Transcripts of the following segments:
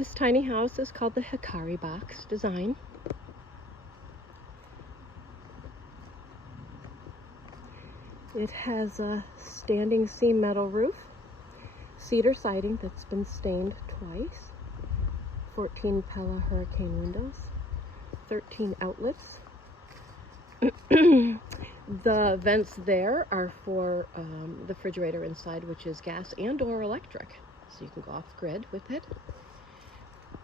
This tiny house is called the Hikari box design. It has a standing seam metal roof, cedar siding that's been stained twice, 14 Pella hurricane windows, 13 outlets. The vents there are for the refrigerator inside, which is gas and or electric, so you can go off grid with it.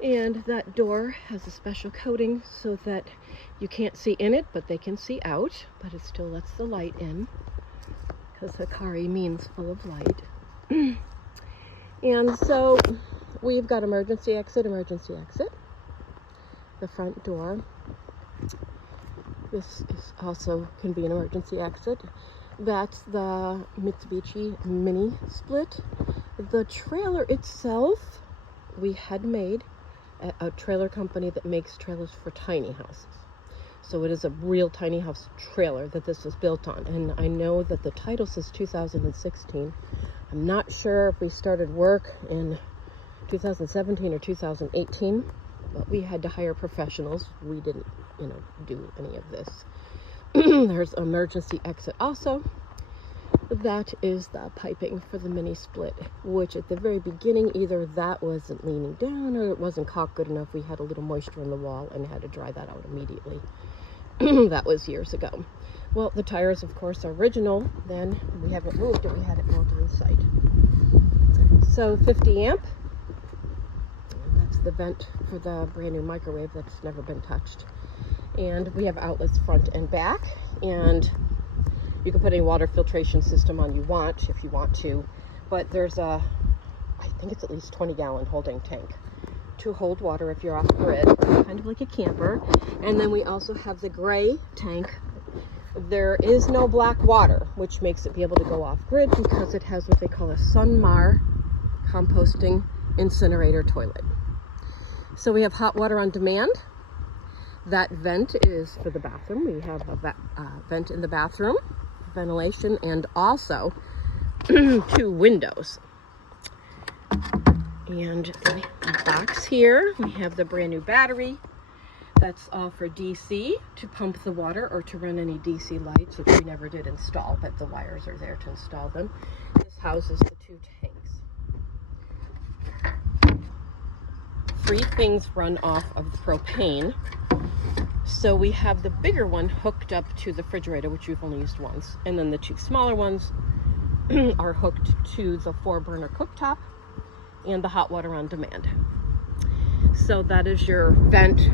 And that door has a special coating so that you can't see in it, but they can see out, but it still lets the light in, because Hikari means full of light. And so we've got emergency exit, the front door. This is also can be an emergency exit. That's the Mitsubishi Mini Split. The trailer itself, we had made at a trailer company that makes trailers for tiny houses. So it is a real tiny house trailer that this was built on. And I know that the title says 2016. I'm not sure if we started work in 2017 or 2018, but we had to hire professionals. We didn't, do any of this. There's emergency exit also. That is the piping for the mini split, which at the very beginning, either that wasn't leaning down or it wasn't caulked good enough. We had a little moisture in the wall and had to dry that out immediately. That was years ago. Well, the tires, of course, are original. Then we haven't moved it. We had it mounted on site. So 50 amp. That's the vent for the brand new microwave that's never been touched. And we have outlets front and back. And you can put any water filtration system on you want if you want to. But there's I think it's at least 20-gallon holding tank to hold water if you're off grid, kind of like a camper. And then we also have the gray tank. There is no black water, which makes it be able to go off grid because it has what they call a Sunmar composting incinerator toilet. So we have hot water on demand. That vent is for the bathroom. We have a vent in the bathroom, ventilation, and also 2 windows. And the box here, we have the brand new battery. That's all for DC to pump the water or to run any DC lights, which we never did install, but the wires are there to install them. This houses the 2 tanks. 3 things run off of the propane. So we have the bigger one hooked up to the refrigerator, which we've only used once. And then the 2 smaller ones are hooked to the 4-burner cooktop and the hot water on demand. So that is your vent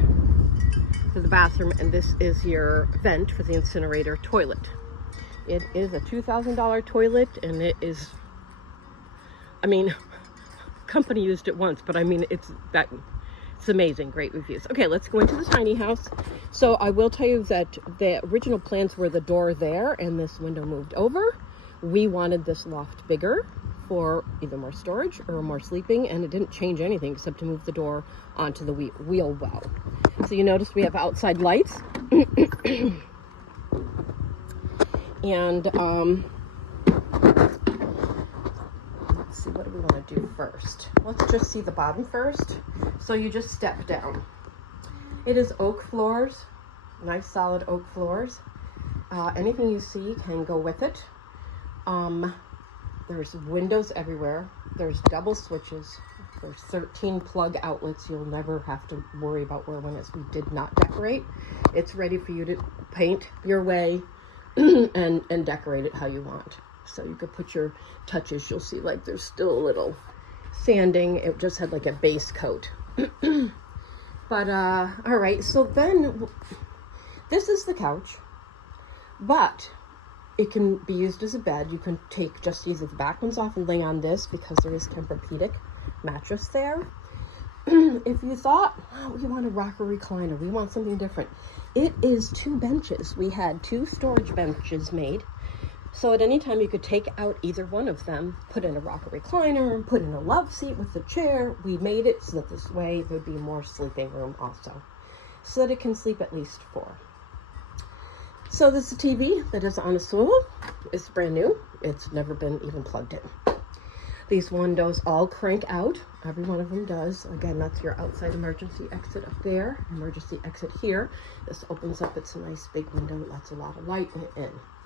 for the bathroom, and this is your vent for the incinerator toilet. It is a $2,000 toilet, and it is, company used it once, but it's amazing, great reviews. Okay, let's go into the tiny house. So I will tell you that the original plans were the door there and this window moved over. We wanted this loft bigger for either more storage or more sleeping, and it didn't change anything except to move the door onto the wheel well. So you notice we have outside lights. And let's see, what do we want to do first? Let's just see the bottom first. So you just step down. It is oak floors, nice solid oak floors. Anything you see can go with it. There's windows everywhere. There's double switches. There's 13 plug outlets. You'll never have to worry about where one is. We did not decorate. It's ready for you to paint your way and decorate it how you want. So you could put your touches. You'll see like there's still a little sanding. It just had like a base coat. But all right, so then this is the couch, but it can be used as a bed. You can take just either the back ones off and lay on this because there is Tempur-Pedic mattress there. If you thought, oh, we want a rocker recliner, we want something different, it is 2 benches. We had 2 storage benches made. So at any time you could take out either one of them, put in a rocker recliner, put in a love seat with the chair. We made it so that this way there'd be more sleeping room also, so that it can sleep at least 4. So this is a TV that is on a swivel. It's brand new. It's never been even plugged in. These windows all crank out. Every one of them does. Again, that's your outside emergency exit up there. Emergency exit here. This opens up. It's a nice big window. It lets a lot of light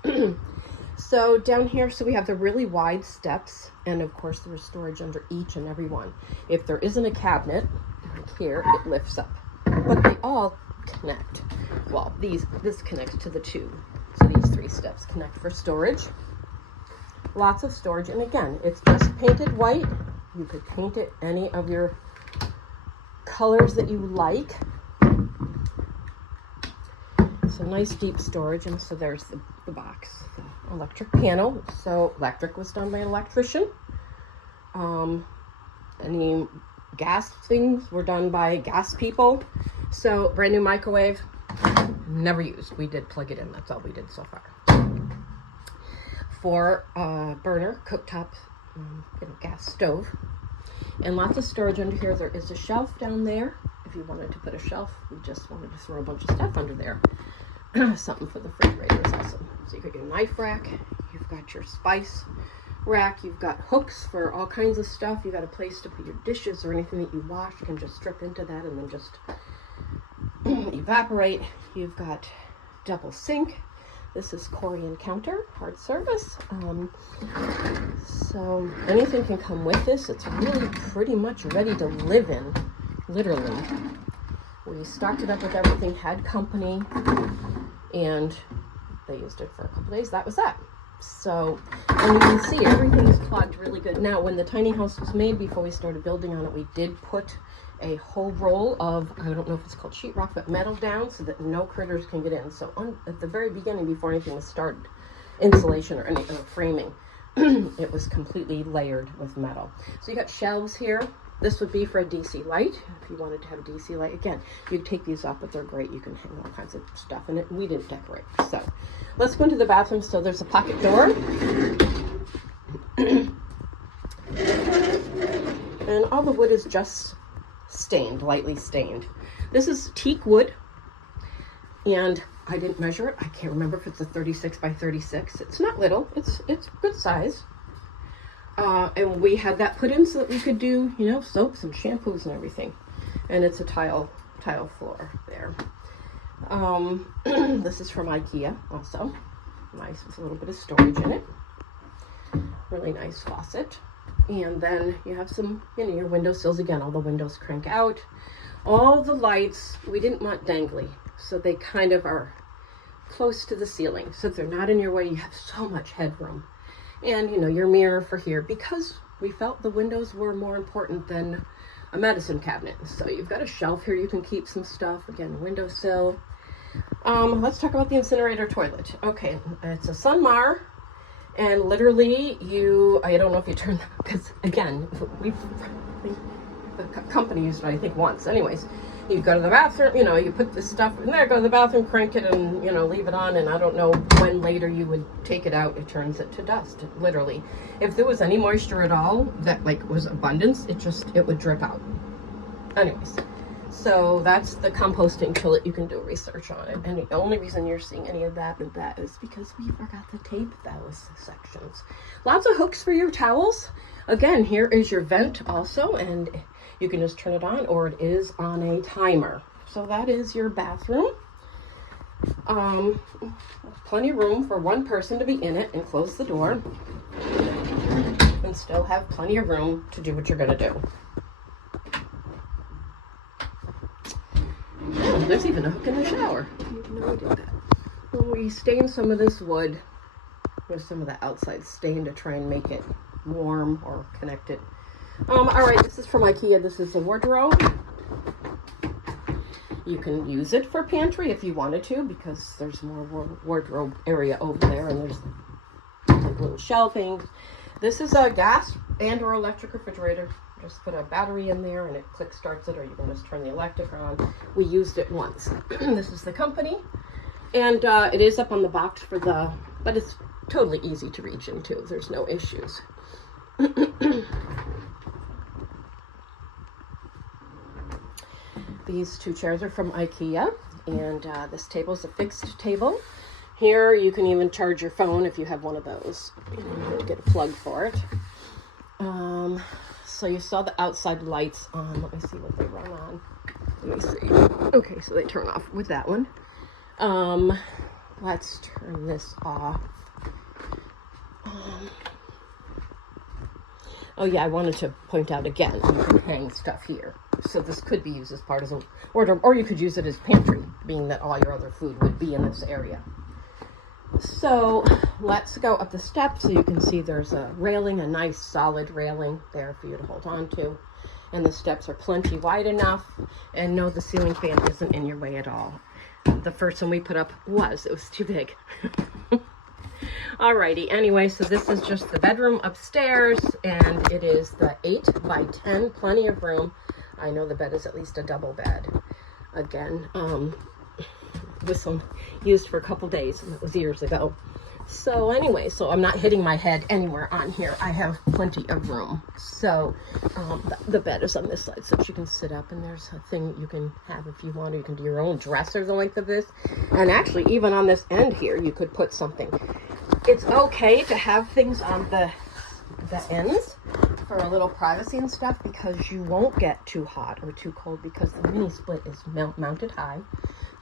in. So down here, so we have the really wide steps, and of course there's storage under each and every one. If there isn't a cabinet, right here, it lifts up. But they all connect. Well, this connects to the two. So these 3 steps connect for storage. Lots of storage, and again, it's just painted white. You could paint it any of your colors that you like. So nice deep storage, and so there's the box, the electric panel. So electric was done by an electrician. Any gas things were done by gas people. So brand new microwave, never used. We did plug it in, that's all we did so far. For burner, cooktop, gas stove. And lots of storage under here. There is a shelf down there. If you wanted to put a shelf, we just wanted to throw a bunch of stuff under there. Something for the refrigerator is awesome. So you got your knife rack, you've got your spice rack, you've got hooks for all kinds of stuff. You got a place to put your dishes or anything that you wash. You can just strip into that and then just evaporate. You've got double sink. This is Korean counter, hard service. So anything can come with this. It's really pretty much ready to live in, literally. We stocked it up with everything, had company, and they used it for a couple days. That was that. So, and you can see everything's clogged really good. Now, when the tiny house was made, before we started building on it, we did put a whole roll of, I don't know if it's called sheetrock, but metal down so that no critters can get in. So at the very beginning, before anything was started, insulation or any framing, it was completely layered with metal. So you got shelves here. This would be for a DC light. If you wanted to have a DC light, again, you take these off, but they're great. You can hang all kinds of stuff in it. We didn't decorate. So let's go into the bathroom. So there's a pocket door. And all the wood is just stained, lightly stained. This is teak wood, and I didn't measure it. I can't remember if it's a 36 by 36. It's not little. It's good size. And we had that put in so that we could do, soaps and shampoos and everything. And it's a tile floor there. This is from IKEA also. Nice with a little bit of storage in it. Really nice faucet. And then you have some, your windowsills. Again, all the windows crank out. All the lights, we didn't want dangly. So they kind of are close to the ceiling. So if they're not in your way, you have so much headroom. And, your mirror for here, because we felt the windows were more important than a medicine cabinet. So you've got a shelf here. You can keep some stuff. Again, windowsill. Let's talk about the incinerator toilet. Okay, it's a Sunmar. And literally, I don't know if you turn that, because again, the company used it, I think, once. Anyways, you go to the bathroom, you put this stuff in there, go to the bathroom, crank it, and, leave it on. And I don't know when later you would take it out. It turns it to dust, literally. If there was any moisture at all that, was abundance, it would drip out. Anyways, so that's the composting toilet. You can do research on it. And the only reason you're seeing any of that is because we forgot to tape those sections. Lots of hooks for your towels. Again, here is your vent also, and you can just turn it on, or it is on a timer. So that is your bathroom. Plenty of room for one person to be in it and close the door, and still have plenty of room to do what you're going to do. Oh, there's even a hook in the shower. I didn't know we did that. When we stain some of this wood with some of the outside stain to try and make it warm or connect it. All right, this is from IKEA. This is the wardrobe. You can use it for pantry if you wanted to, because there's more wardrobe area over there, and there's little shelving. This is a gas and or electric refrigerator. Just put a battery in there and it click starts it, or you can just turn the electric on. We used it once. This is the company, and it is up on the box but it's totally easy to reach into. There's no issues. These 2 chairs are from IKEA, and this table is a fixed table. Here you can even charge your phone if you have one of those. You get a plug for it. So you saw the outside lights on. Let me see what they run on. Let me see. Okay, so they turn off with that one. Let's turn this off. Oh yeah, I wanted to point out again, you can hang stuff here. So this could be used as part of a wardrobe, or you could use it as pantry, being that all your other food would be in this area. So let's go up the steps so you can see there's a railing, a nice solid railing there for you to hold on to. And the steps are plenty wide enough, and no, the ceiling fan isn't in your way at all. The first one we put up it was too big. Alrighty, anyway, so this is just the bedroom upstairs, and it is the 8 by 10, plenty of room. I know the bed is at least a double bed. Again, this one used for a couple days, and it was years ago. So anyway, so I'm not hitting my head anywhere on here. I have plenty of room. So the bed is on this side, so you can sit up, and there's a thing you can have if you want, or you can do your own dresser the length of this. And actually, even on this end here, you could put something. It's okay to have things on the ends for a little privacy and stuff, because you won't get too hot or too cold, because the mini split is mounted high.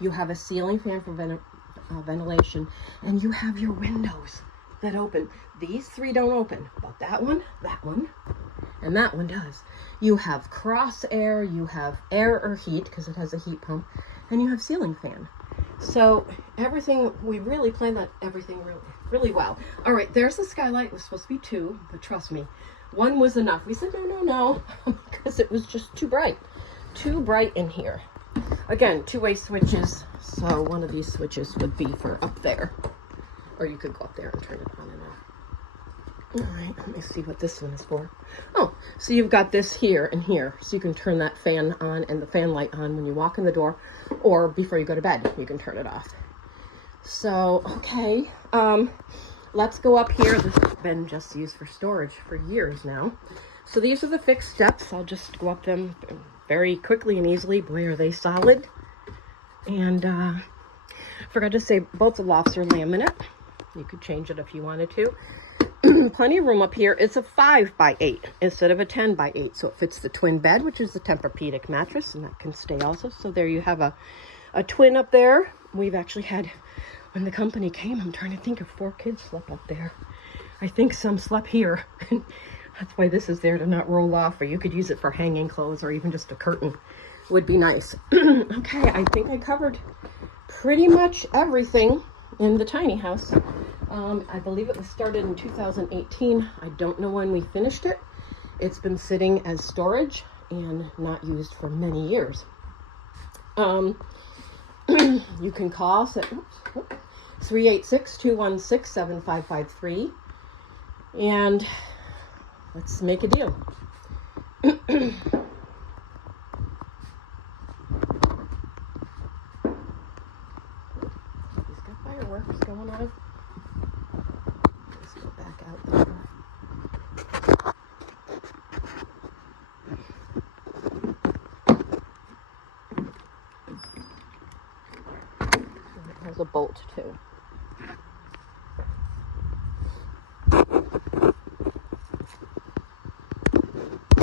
You have a ceiling fan for ventilation, and you have your windows that open. These 3 don't open, but that one, and that one does. You have cross air, you have air or heat because it has a heat pump, and you have ceiling fan. So everything, we really planned that everything really well. All right, there's the skylight. It was supposed to be 2, but trust me, 1 was enough. We said no, because it was just too bright in here. Again, 2-way switches, so one of these switches would be for up there, or you could go up there and turn it on and off. All right, let me see what this one is for. Oh, so you've got this here and here, so you can turn that fan on and the fan light on when you walk in the door, or before you go to bed, you can turn it off. So, okay, let's go up here. This has been just used for storage for years now. So these are the fixed steps. I'll just go up them very quickly and easily. Boy, are they solid. And forgot to say, both the lofts are laminate. You could change it if you wanted to. Plenty of room up here. It's a 5 by 8 instead of a 10 by 8. So it fits the twin bed, which is the Tempur-Pedic mattress, and that can stay also. So there you have a twin up there. We've actually had, when the company came, I'm trying to think if 4 kids slept up there. I think some slept here. That's why this is there, to not roll off, or you could use it for hanging clothes, or even just a curtain would be nice. Okay, I think I covered pretty much everything in the tiny house. I believe it was started in 2018. I don't know when we finished it. It's been sitting as storage and not used for many years. You can call us at 386-216-7553, and let's make a deal. He's got fireworks going on. Let's go back out there. It has a bolt too.